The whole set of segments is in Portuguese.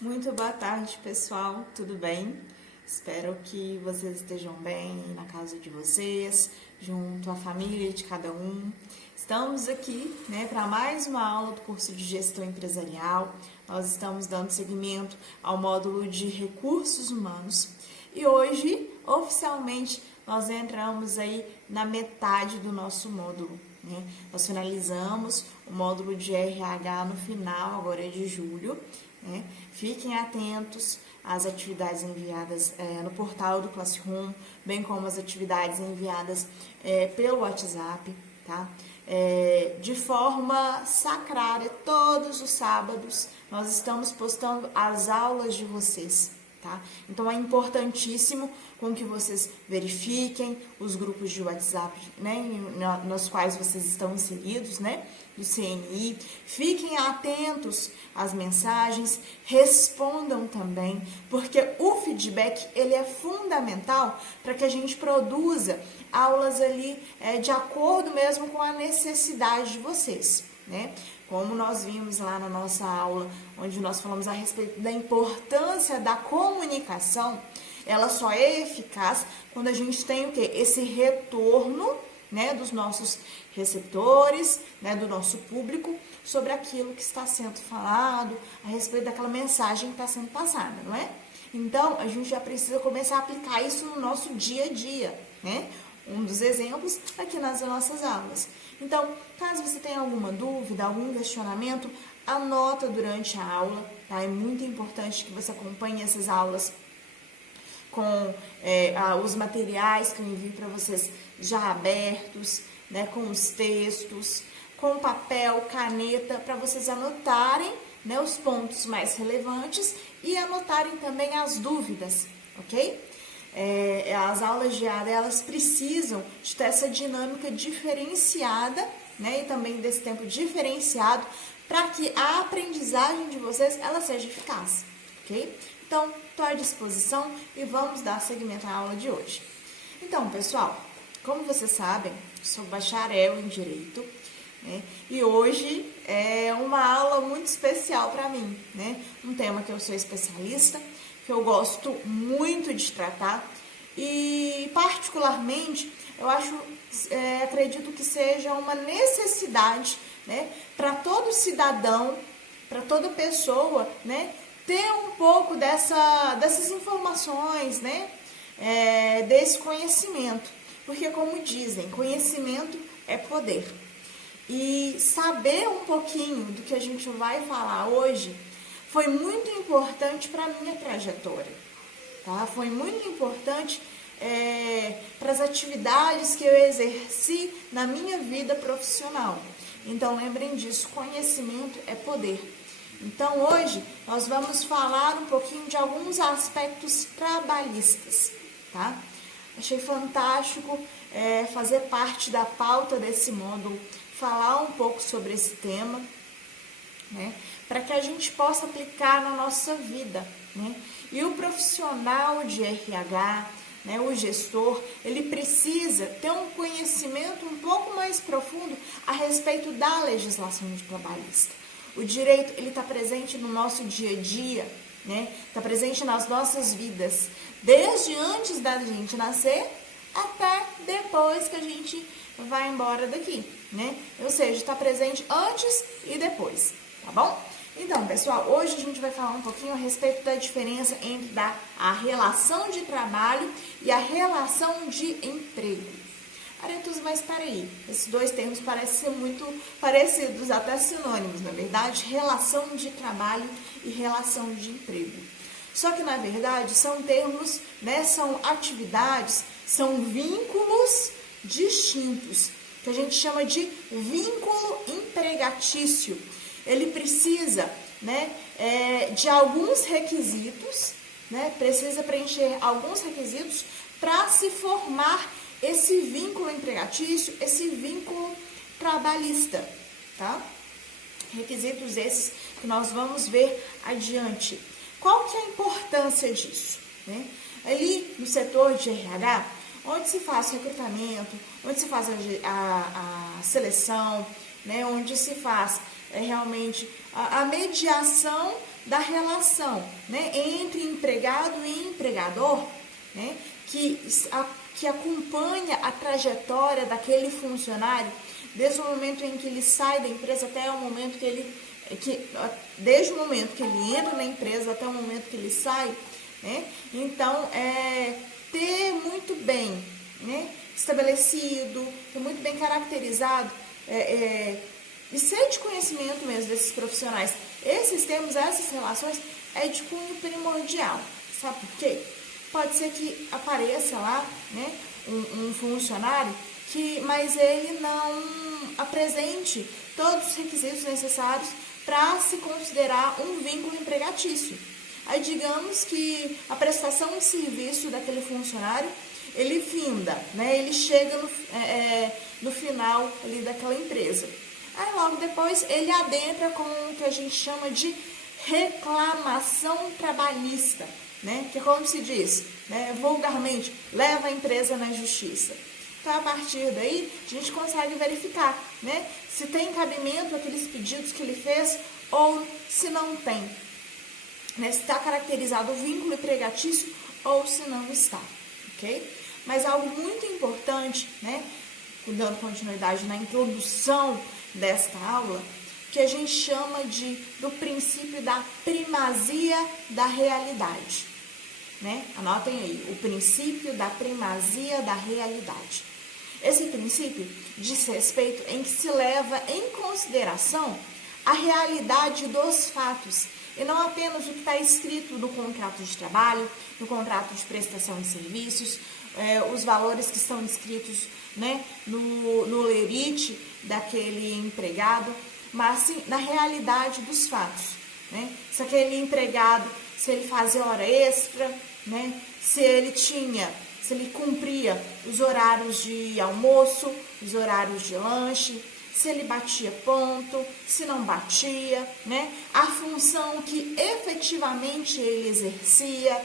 Muito boa tarde, pessoal. Tudo bem? Espero que vocês estejam bem na casa de vocês, junto à família de cada um. Estamos aqui, para mais uma aula do curso de Gestão Empresarial. Nós estamos dando seguimento ao módulo de Recursos Humanos e hoje, oficialmente, nós entramos aí na metade do nosso módulo. Nós finalizamos o módulo de RH no final, agora de julho. Fiquem atentos às atividades enviadas no portal do Classroom, bem como as atividades enviadas pelo WhatsApp, tá? De forma sacrária, todos os sábados, nós estamos postando as aulas de vocês, tá? Então, é importantíssimo com que vocês verifiquem os grupos de WhatsApp, nos quais vocês estão inseridos, do CNI. Fiquem atentos às mensagens, respondam também, porque o feedback, ele é fundamental para que a gente produza aulas ali de acordo mesmo com a necessidade de vocês, Como nós vimos lá na nossa aula, onde nós falamos a respeito da importância da comunicação, ela só é eficaz quando a gente tem o quê? Esse retorno, dos nossos receptores, do nosso público, sobre aquilo que está sendo falado, a respeito daquela mensagem que está sendo passada, não é? Então, a gente já precisa começar a aplicar isso no nosso dia a dia, Um dos exemplos aqui nas nossas aulas. Então, caso você tenha alguma dúvida, algum questionamento, anota durante a aula, tá? É muito importante que você acompanhe essas aulas com os materiais que eu envio para vocês já abertos, com os textos, com papel, caneta, para vocês anotarem os pontos mais relevantes e anotarem também as dúvidas, ok? As aulas de ADA, elas precisam de ter essa dinâmica diferenciada, e também desse tempo diferenciado, para que a aprendizagem de vocês, ela seja eficaz, ok? Então, estou à disposição e vamos dar seguimento à aula de hoje. Então, pessoal, como vocês sabem, sou bacharel em Direito, e hoje é uma aula muito especial para mim, Um tema que eu sou especialista, que eu gosto muito de tratar e, particularmente, eu acredito que seja uma necessidade, para todo cidadão, para toda pessoa, ter um pouco dessas informações, desse conhecimento. Porque, como dizem, conhecimento é poder. E saber um pouquinho do que a gente vai falar hoje foi muito importante para a minha trajetória, tá? Foi muito importante para as atividades que eu exerci na minha vida profissional. Então, lembrem disso, conhecimento é poder. Então, hoje, nós vamos falar um pouquinho de alguns aspectos trabalhistas, tá? Achei fantástico fazer parte da pauta desse módulo, falar um pouco sobre esse tema, para que a gente possa aplicar na nossa vida, E o profissional de RH, o gestor, ele precisa ter um conhecimento um pouco mais profundo a respeito da legislação trabalhista. O direito, ele está presente no nosso dia a dia, Está presente nas nossas vidas, desde antes da gente nascer até depois que a gente vai embora daqui, Ou seja, está presente antes e depois, tá bom? Então, pessoal, hoje a gente vai falar um pouquinho a respeito da diferença entre a relação de trabalho e a relação de emprego. Aretus, mas peraí, esses dois termos parecem ser muito parecidos, até sinônimos, na verdade, relação de trabalho e relação de emprego. Só que, na verdade, são termos, são atividades, são vínculos distintos, que a gente chama de vínculo empregatício. Ele precisa, de alguns requisitos, precisa preencher alguns requisitos para se formar esse vínculo empregatício, esse vínculo trabalhista, tá? Requisitos esses que nós vamos ver adiante. Qual que é a importância disso? Ali no setor de RH, onde se faz recrutamento, onde se faz a seleção, onde se faz realmente a mediação, da relação, né, entre empregado e empregador, né, que acompanha a trajetória daquele funcionário desde o momento em que ele sai da empresa até o momento desde o momento que ele entra na empresa até o momento que ele sai, né? Então, ter muito bem, né, estabelecido, ter muito bem caracterizado, e ser de conhecimento mesmo desses profissionais. Esses termos, essas relações, é de cunho primordial. Sabe por quê? Pode ser que apareça lá, né, um funcionário mas ele não apresente todos os requisitos necessários para se considerar um vínculo empregatício. Aí digamos que a prestação de serviço daquele funcionário, ele finda, né? Ele chega no final ali daquela empresa. Aí logo depois ele adentra com o que a gente chama de reclamação trabalhista, né? Que é como se diz, né, vulgarmente, leva a empresa na justiça. Então, a partir daí, a gente consegue verificar, né, se tem cabimento aqueles pedidos que ele fez ou se não tem, né, se está caracterizado o vínculo empregatício ou se não está, ok? Mas algo muito importante, né, dando continuidade na introdução desta aula, que a gente chama do princípio da primazia da realidade, né? Anotem aí, o princípio da primazia da realidade. Esse princípio diz respeito em que se leva em consideração a realidade dos fatos e não apenas o que está escrito no contrato de trabalho, no contrato de prestação de serviços, os valores que estão escritos, né, no lerite daquele empregado, mas sim na realidade dos fatos, né? Se aquele empregado, se ele fazia hora extra, né, se ele cumpria os horários de almoço, os horários de lanche, se ele batia ponto, se não batia, né? A função que efetivamente ele exercia,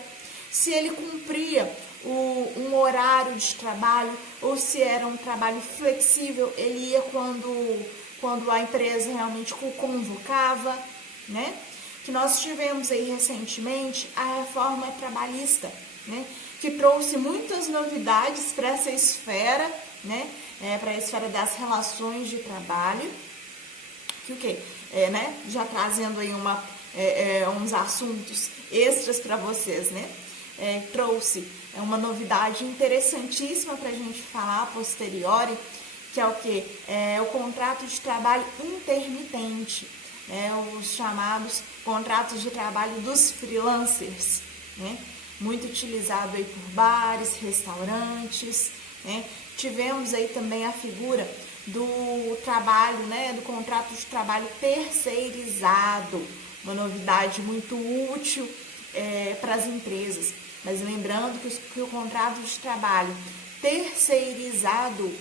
se ele cumpria um horário de trabalho ou se era um trabalho flexível, ele ia quando a empresa realmente o convocava, né? Que nós tivemos aí recentemente a reforma trabalhista, né? Que trouxe muitas novidades para essa esfera, né? Para a esfera das relações de trabalho, que o quê? Né? Já trazendo aí uns assuntos extras para vocês, né? Trouxe uma novidade interessantíssima para a gente falar a posteriori, que é o quê? O contrato de trabalho intermitente, os chamados contratos de trabalho dos freelancers, né? Muito utilizado aí por bares, restaurantes, né? Tivemos aí também a figura do trabalho, né? Do contrato de trabalho terceirizado, uma novidade muito útil para as empresas. Mas lembrando que o contrato de trabalho terceirizado,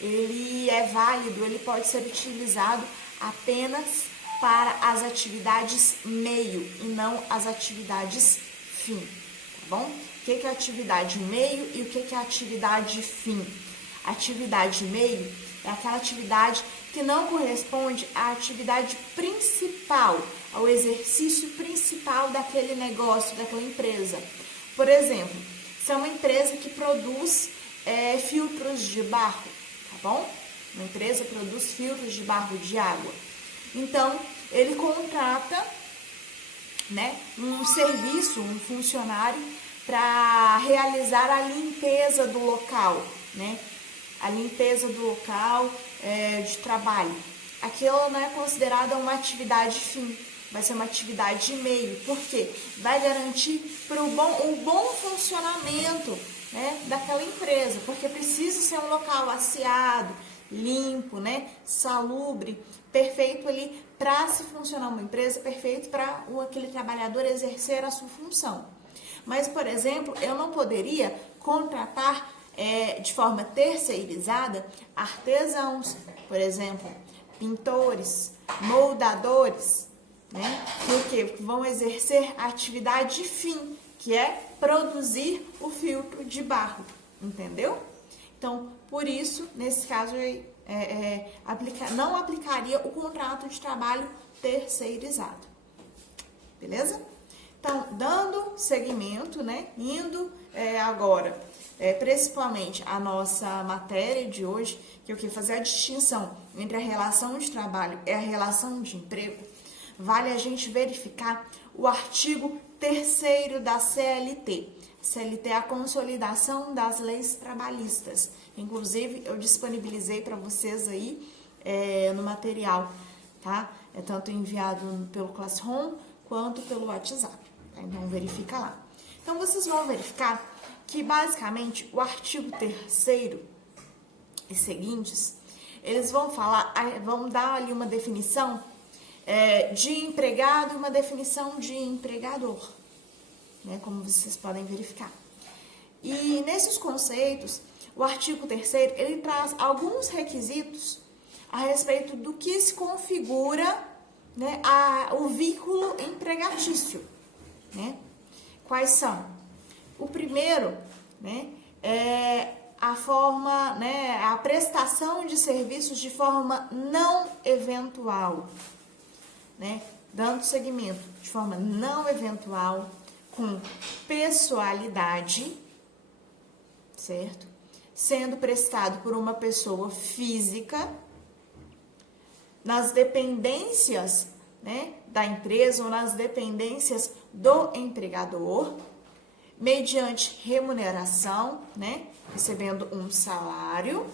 ele é válido, ele pode ser utilizado apenas para as atividades meio e não as atividades fim, tá bom? O que é atividade meio e o que é atividade fim? Atividade meio é aquela atividade que não corresponde à atividade principal, ao exercício principal daquele negócio, daquela empresa. Por exemplo, se é uma empresa que produz filtros de barro, tá bom? Uma empresa produz filtros de barro de água. Então, ele contrata, né, um serviço, um funcionário para realizar a limpeza do local, né? A limpeza do local de trabalho. Aquilo não é considerada uma atividade fim, vai ser uma atividade meio. Por quê? Vai garantir para o bom funcionamento, né, daquela empresa, porque precisa ser um local asseado, limpo, né, salubre, perfeito ali para se funcionar uma empresa, perfeito para aquele trabalhador exercer a sua função. Mas, por exemplo, eu não poderia contratar de forma terceirizada artesãos, por exemplo, pintores, moldadores, né, que vão exercer a atividade fim, que é produzir o filtro de barro, entendeu? Então, por isso, nesse caso, não aplicaria o contrato de trabalho terceirizado. beleza? Então, dando seguimento, né, indo agora, principalmente a nossa matéria de hoje, que é o que fazer a distinção entre a relação de trabalho e a relação de emprego, vale a gente verificar o artigo 3º da CLT. CLT é a consolidação das leis trabalhistas. Inclusive, eu disponibilizei para vocês aí no material, tá? É tanto enviado pelo Classroom quanto pelo WhatsApp, tá? Então, verifica lá. Então, vocês vão verificar que, basicamente, o artigo 3º e seguintes, eles vão dar ali uma definição de empregado e uma definição de empregador, né, como vocês podem verificar. E nesses conceitos, o artigo 3º, ele traz alguns requisitos a respeito do que se configura, né, o vínculo empregatício, né? Quais são? O primeiro, né, é a forma, né, a prestação de serviços de forma não eventual, né? Dando seguimento de forma não eventual, com pessoalidade, certo? Sendo prestado por uma pessoa física, nas dependências, né, da empresa ou nas dependências do empregador, mediante remuneração, né, recebendo um salário.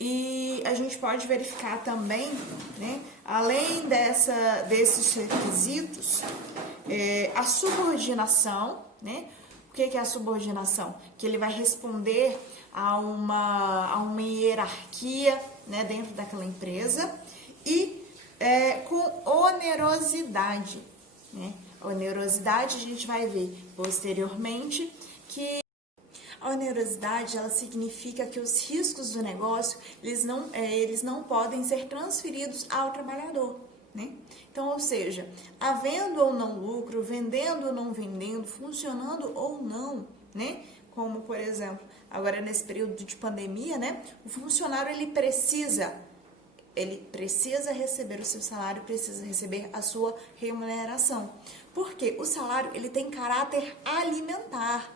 E a gente pode verificar também, né, além desses requisitos, a subordinação, né? O que é a subordinação? Que ele vai responder a uma hierarquia, né, dentro daquela empresa e com onerosidade, né? A onerosidade a gente vai ver posteriormente que a onerosidade, ela significa que os riscos do negócio, eles não podem ser transferidos ao trabalhador, né? Então, ou seja, havendo ou não lucro, vendendo ou não vendendo, funcionando ou não, né? Como, por exemplo, agora nesse período de pandemia, né? O funcionário, ele precisa receber o seu salário, precisa receber a sua remuneração. Porque o salário, ele tem caráter alimentar,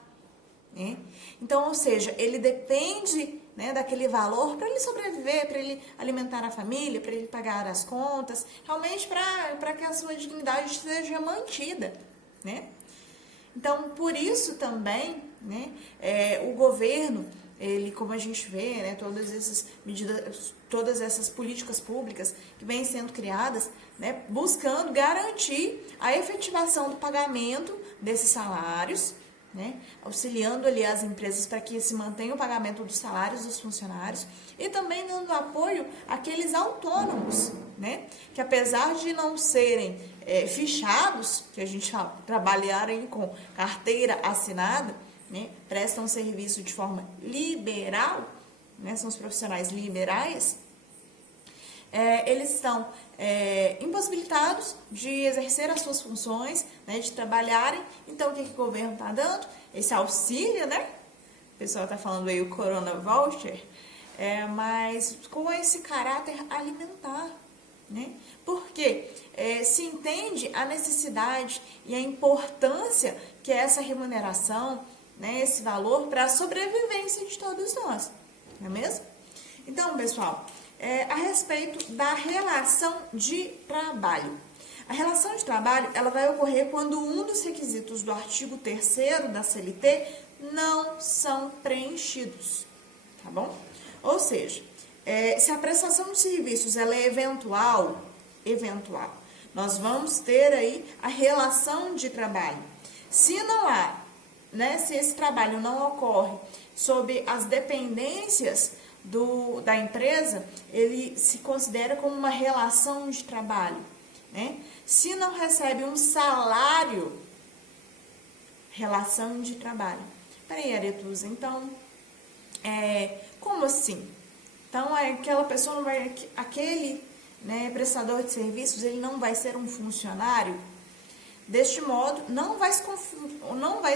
né? Então, ou seja, ele depende, né, daquele valor para ele sobreviver, para ele alimentar a família, para ele pagar as contas, realmente para que a sua dignidade seja mantida, né? Então, por isso também, né, o governo, ele, como a gente vê, né, todas essas medidas, todas essas políticas públicas que vêm sendo criadas, né, buscando garantir a efetivação do pagamento desses salários, né, auxiliando ali as empresas para que se mantenha o pagamento dos salários dos funcionários e também dando apoio àqueles autônomos, né, que apesar de não serem fichados, que a gente fala, trabalharem com carteira assinada, né, prestam serviço de forma liberal, né, são os profissionais liberais, eles estão impossibilitados de exercer as suas funções, né, de trabalharem. Então, o que o governo está dando? Esse auxílio, né? O pessoal está falando aí o Corona Voucher, mas com esse caráter alimentar, né? Porque se entende a necessidade e a importância que é essa remuneração, né, esse valor para a sobrevivência de todos nós, não é mesmo? Então, pessoal, a respeito da relação de trabalho. A relação de trabalho, ela vai ocorrer quando um dos requisitos do artigo 3º da CLT não são preenchidos, tá bom? Ou seja, se a prestação de serviços ela é eventual, nós vamos ter aí a relação de trabalho. Se não há, né, se esse trabalho não ocorre sob as dependências da empresa, ele se considera como uma relação de trabalho, né? Se não recebe um salário, relação de trabalho. Peraí, Aretusa, então, como assim? Então, aquela pessoa não vai, aquele, né, prestador de serviços, ele não vai ser um funcionário? Deste modo, não vai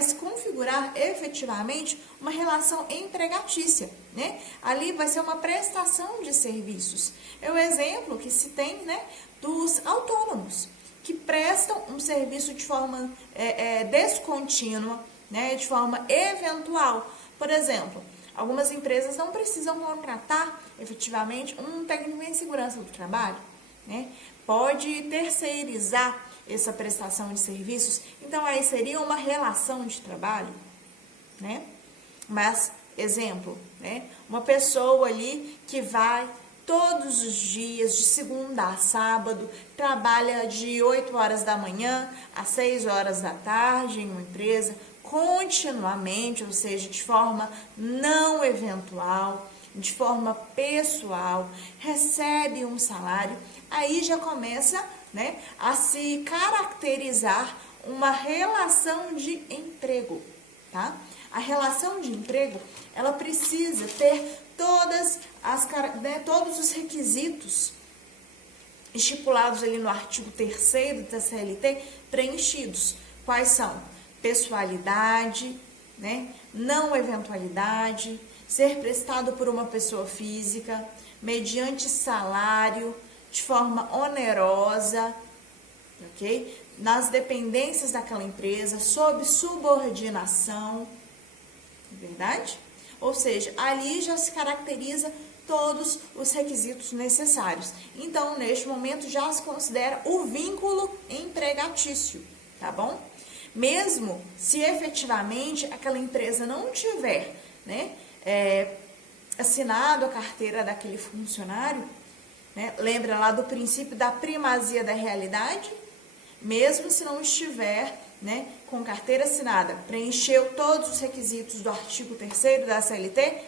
se configurar efetivamente uma relação empregatícia, né? Ali vai ser uma prestação de serviços. É o exemplo que se tem, né, dos autônomos, que prestam um serviço de forma descontínua, né, de forma eventual. Por exemplo, algumas empresas não precisam contratar efetivamente um técnico em segurança do trabalho, né? Pode terceirizar essa prestação de serviços, então aí seria uma relação de trabalho, né? Mas, exemplo, né? Uma pessoa ali que vai todos os dias, de segunda a sábado, trabalha de 8 horas da manhã às 6 horas da tarde em uma empresa, continuamente, ou seja, de forma não eventual, de forma pessoal, recebe um salário, aí já começa, né, a se caracterizar uma relação de emprego, tá? A relação de emprego, ela precisa ter todos os requisitos estipulados ali no artigo 3º da CLT preenchidos. Quais são? Pessoalidade, né? Não eventualidade, ser prestado por uma pessoa física, mediante salário, de forma onerosa, ok? Nas dependências daquela empresa, sob subordinação, verdade? Ou seja, ali já se caracteriza todos os requisitos necessários. Então, neste momento, já se considera o vínculo empregatício, tá bom? Mesmo se efetivamente aquela empresa não tiver, né, assinado a carteira daquele funcionário, né, lembra lá do princípio da primazia da realidade? Mesmo se não estiver, né, com carteira assinada, preencheu todos os requisitos do artigo 3º da CLT,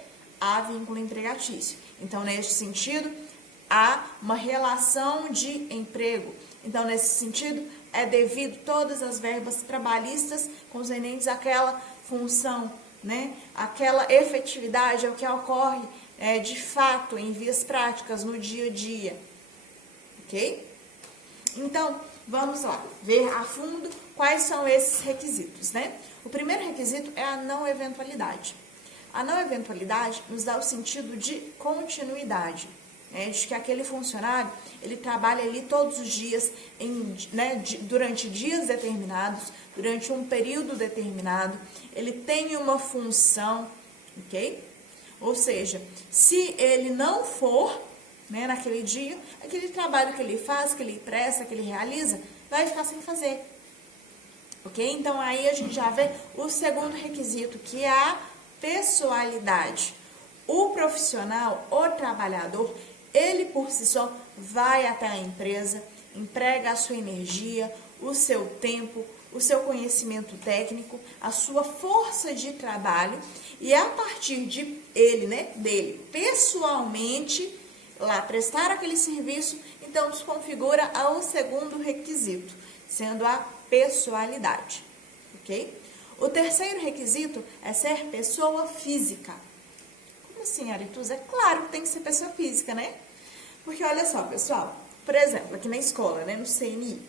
há vínculo empregatício. Então, neste sentido, há uma relação de emprego. Então, nesse sentido, é devido todas as verbas trabalhistas concernentes àquela função, né, aquela efetividade, é o que ocorre de fato em vias práticas no dia a dia, ok? Então, vamos lá, ver a fundo quais são esses requisitos, né? O primeiro requisito é a não eventualidade. A não eventualidade nos dá o sentido de continuidade, né? De que aquele funcionário, ele trabalha ali todos os dias, durante dias determinados, durante um período determinado, ele tem uma função, ok? Ou seja, se ele não for, né, naquele dia, aquele trabalho que ele faz, que ele presta, que ele realiza, vai ficar sem fazer. Ok? Então, aí a gente já vê o segundo requisito, que é a pessoalidade. O profissional, o trabalhador, ele por si só vai até a empresa, emprega a sua energia, o seu tempo, o seu conhecimento técnico, a sua força de trabalho, e a partir de ele, né, dele, pessoalmente, lá prestar aquele serviço, então se configura o segundo requisito, sendo a pessoalidade, ok? O terceiro requisito é ser pessoa física. Como assim, Arituza? É claro que tem que ser pessoa física, né? Porque olha só, pessoal, por exemplo, aqui na escola, né, no CNI,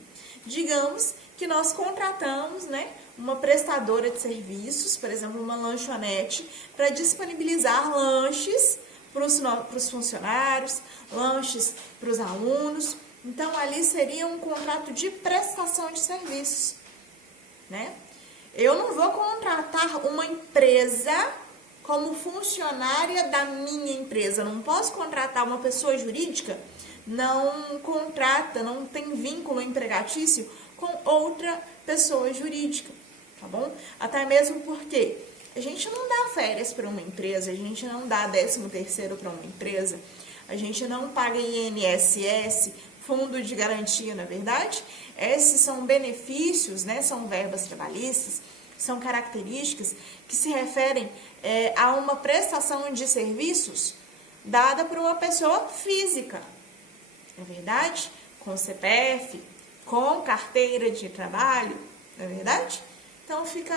digamos que nós contratamos, né, uma prestadora de serviços, por exemplo, uma lanchonete, para disponibilizar lanches para os funcionários, lanches para os alunos. Então, ali seria um contrato de prestação de serviços, né? Eu não vou contratar uma empresa como funcionária da minha empresa. Não posso contratar uma pessoa jurídica, não contrata, não tem vínculo empregatício com outra pessoa jurídica, tá bom? Até mesmo porque a gente não dá férias para uma empresa, a gente não dá 13º para uma empresa, a gente não paga INSS, fundo de garantia, na verdade. Esses são benefícios, né? São verbas trabalhistas, são características que se referem a uma prestação de serviços dada por uma pessoa física, não é verdade? Com CPF, com carteira de trabalho, não é verdade? Então, fica,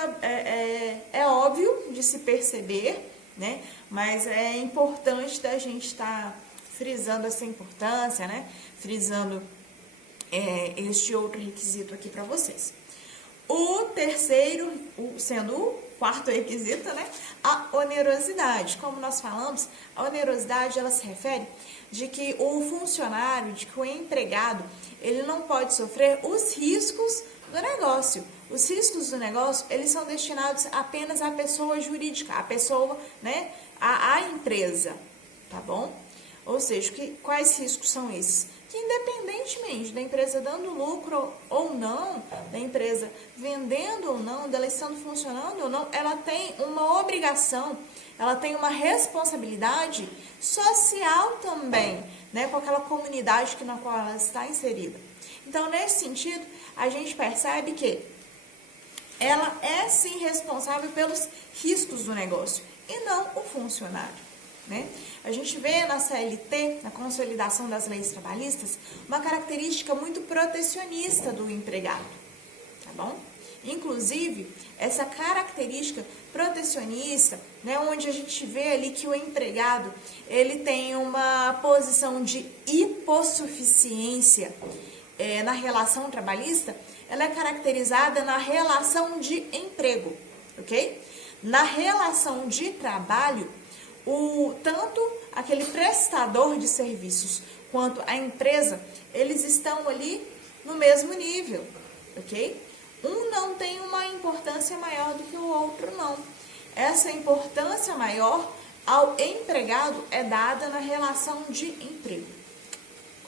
é óbvio de se perceber, né? Mas é importante da gente estar frisando essa importância, né? Frisando este outro requisito aqui para vocês. O terceiro, sendo o quarto requisito, né, a onerosidade. Como nós falamos, a onerosidade ela se refere de que o funcionário, de que o empregado, ele não pode sofrer os riscos do negócio. Os riscos do negócio, eles são destinados apenas à pessoa jurídica, à pessoa, né, à empresa, tá bom? Ou seja, quais riscos são esses? Que independentemente da empresa dando lucro ou não, da empresa vendendo ou não, dela estando funcionando ou não, ela tem uma obrigação, ela tem uma responsabilidade social também, né, com aquela comunidade na qual ela está inserida. Então, nesse sentido, a gente percebe que ela é sim responsável pelos riscos do negócio e não o funcionário, né? A gente vê na CLT, na Consolidação das Leis Trabalhistas, uma característica muito protecionista do empregado, tá bom? Inclusive, essa característica protecionista, né, onde a gente vê ali que o empregado, ele tem uma posição de hipossuficiência na relação trabalhista, ela é caracterizada na relação de emprego, ok? Na relação de trabalho, tanto aquele prestador de serviços quanto a empresa, eles estão ali no mesmo nível, ok? Um não tem uma importância maior do que o outro, não. Essa importância maior ao empregado é dada na relação de emprego.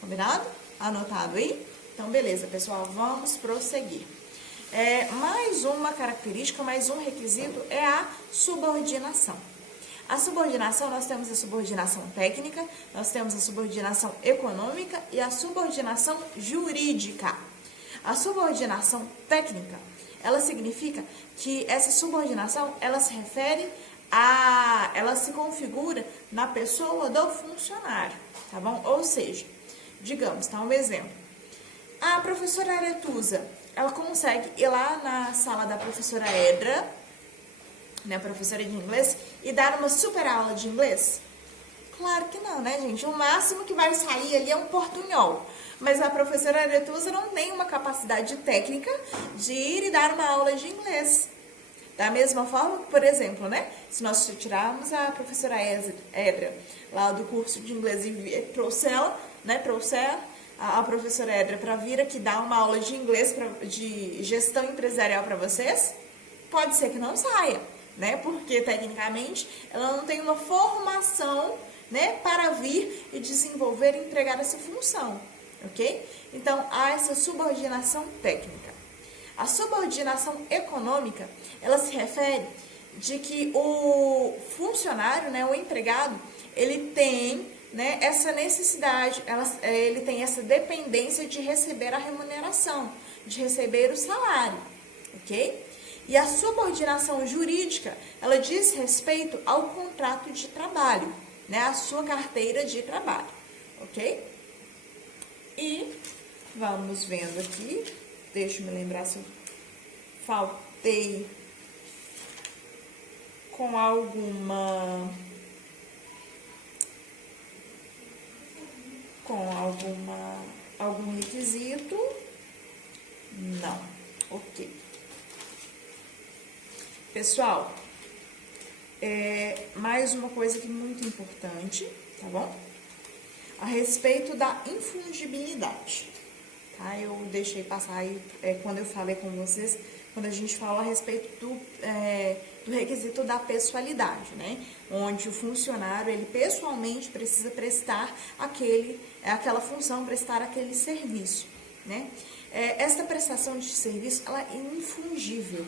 Combinado? Anotado aí? Então, beleza, pessoal, vamos prosseguir. Mais uma característica, mais um requisito é a subordinação. A subordinação, nós temos a subordinação técnica, nós temos a subordinação econômica e a subordinação jurídica. A subordinação técnica, ela significa que essa subordinação, ela se refere ela se configura na pessoa do funcionário, tá bom? Ou seja, digamos, tá um exemplo. A professora Aretusa, ela consegue ir lá na sala da professora Edra, né, professora de inglês, e dar uma super aula de inglês? Claro que não, né, gente? O máximo que vai sair ali é um portunhol. Mas a professora Aretusa não tem uma capacidade técnica de ir e dar uma aula de inglês. Da mesma forma que, por exemplo, né, se nós tirarmos a professora Edra lá do curso de inglês e trouxer a professora Edra para vir aqui dar uma aula de inglês, de gestão empresarial para vocês, pode ser que não saia, né? Porque, tecnicamente, ela não tem uma formação, né, para vir e desenvolver e entregar essa função, ok? Então, há essa subordinação técnica. A subordinação econômica, ela se refere de que o funcionário, né, o empregado, ele tem, né, essa necessidade, ele tem essa dependência de receber a remuneração, de receber o salário, ok? E a subordinação jurídica, ela diz respeito ao contrato de trabalho, né, a sua carteira de trabalho, ok? E vamos vendo aqui, deixa eu me lembrar se eu faltei com algum requisito. Não, ok. Pessoal, mais uma coisa que é muito importante, tá bom? A respeito da infungibilidade, tá? Eu deixei passar aí quando eu falei com vocês, quando a gente fala a respeito do requisito da pessoalidade, né? Onde o funcionário, ele pessoalmente precisa prestar aquela função, prestar aquele serviço, né? Esta prestação de serviço, ela é infungível,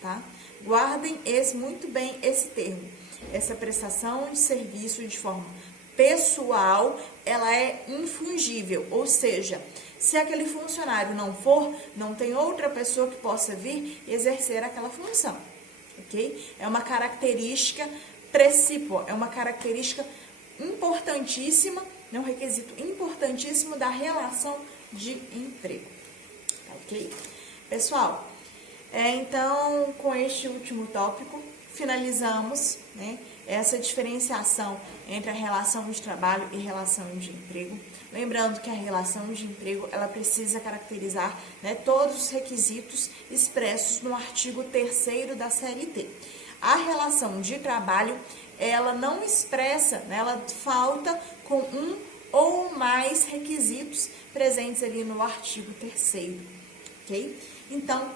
tá? Guardem muito bem esse termo. Essa prestação de serviço de forma pessoal, ela é infungível, ou seja, se aquele funcionário não for, não tem outra pessoa que possa vir exercer aquela função, ok? É uma característica precípua, é uma característica importantíssima, é um requisito importantíssimo da relação de emprego, ok? Pessoal, então, com este último tópico, finalizamos, né, essa diferenciação entre a relação de trabalho e relação de emprego. Lembrando que a relação de emprego, ela precisa caracterizar, né, todos os requisitos expressos no artigo 3º da CLT. A relação de trabalho, ela não expressa, né, ela falta com um ou mais requisitos presentes ali no artigo 3º, ok? Então,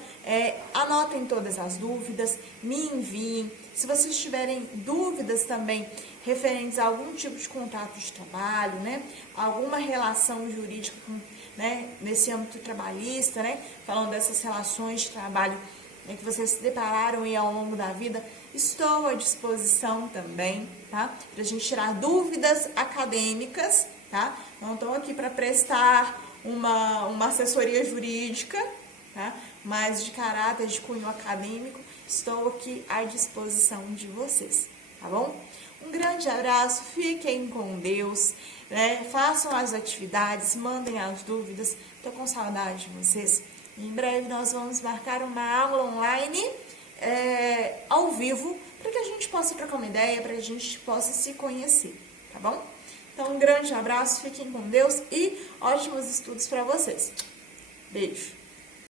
anotem todas as dúvidas, me enviem. Se vocês tiverem dúvidas também referentes a algum tipo de contrato de trabalho, né, alguma relação jurídica, né, nesse âmbito trabalhista, né, falando dessas relações de trabalho, né, que vocês se depararam aí ao longo da vida, estou à disposição também, tá? Para a gente tirar dúvidas acadêmicas, tá? Não estou aqui para prestar uma assessoria jurídica, tá? Mas de caráter, de cunho acadêmico, estou aqui à disposição de vocês, tá bom? Um grande abraço, fiquem com Deus, né? Façam as atividades, mandem as dúvidas, estou com saudade de vocês. Em breve nós vamos marcar uma aula online, ao vivo, para que a gente possa trocar uma ideia, para que a gente possa se conhecer, tá bom? Então, um grande abraço, fiquem com Deus e ótimos estudos para vocês. Beijo!